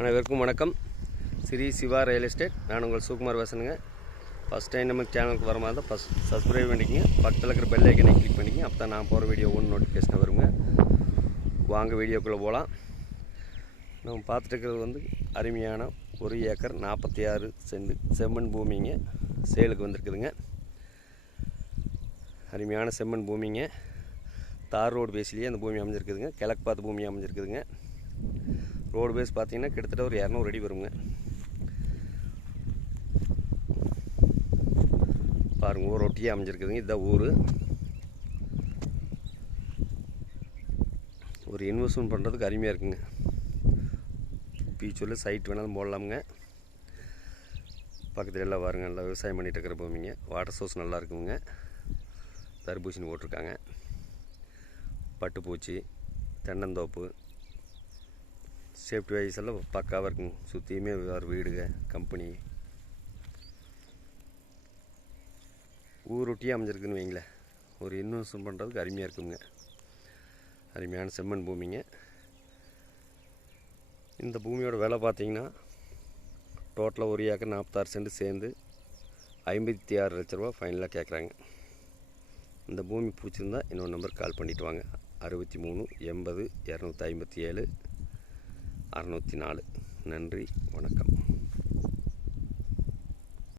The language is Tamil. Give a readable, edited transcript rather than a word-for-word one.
அனைவருக்கும் வணக்கம். Shri Siva real estate. நான் உங்கள் சுகுமார் பேசுகிறேங்க. ஃபஸ்ட் டைம் நம்ம சேனலுக்கு வர மாதிரி இருந்தால் ஃபஸ்ட் சப்ஸ்கிரைப் பண்ணிக்கங்க, பக்கத்தில் இருக்கிற பெல் ஐக்கனை கிளிக் பண்ணிக்கங்க. அப்போ தான் நான் போகிற வீடியோ ஒன்று நோட்டிஃபிகேஷன் வருங்க. வாங்க வீடியோக்குள்ளே போகலாம். நம்ம பார்த்துட்டு இருக்கிறது அருமையான 1 ஏக்கர் 46 சென்ட் செம்மண் பூமிங்க சேலுக்கு வந்திருக்குதுங்க. அருமையான செம்மண் பூமிங்க. தார் ரோடு பேஸ்லேயே அந்த பூமி அமைஞ்சிருக்குதுங்க. கிழக்கு பார்த்து பூமி அமைஞ்சிருக்குதுங்க. ரோடு பேஸ் பார்த்தீங்கன்னா கிட்டத்தட்ட ஒரு 200 அடி வருங்க. பாருங்கள், ஊர் ஒட்டியே அமைஞ்சிருக்குதுங்க. இதுதான் ஊர். ஒரு இன்வெஸ்ட்மெண்ட் பண்ணுறதுக்கு அருமையாக இருக்குங்க. பீச்சூரில் சைட் வேணாலும் போடலாமுங்க. பக்கத்தில் எல்லாம் பாருங்கள், நல்லா விவசாயம் பண்ணிகிட்டு இருக்கிற பூமிங்க. வாட்டர் சோர்ஸ் நல்லா இருக்குங்க. தர்பூசணி போட்டிருக்காங்க. பட்டுப்பூச்சி, தென்னந்தோப்பு, சேஃப்டி வைஸ் எல்லாம் பக்காவாக இருக்குங்க. சுற்றியுமே வேறு வீடுங்க, கம்பெனி, ஊரொட்டியே அமைஞ்சிருக்குன்னு வைங்களேன். ஒரு இன்வெஸ்ட்மெண்ட் பண்ணுறதுக்கு அருமையாக இருக்குங்க. அருமையான செம்மண் பூமிங்க. இந்த பூமியோட விலை பார்த்தீங்கன்னா டோட்டலாக 1 ஏக்கர் 46 சென்ட் சேர்ந்து 56 லட்ச ரூபா ஃபைனலாக கேட்குறாங்க. இந்த பூமி பிடிச்சிருந்தா இன்னொரு நம்பருக்கு கால் பண்ணிவிட்டு வாங்க. 63 80 257 604. நன்றி, வணக்கம்.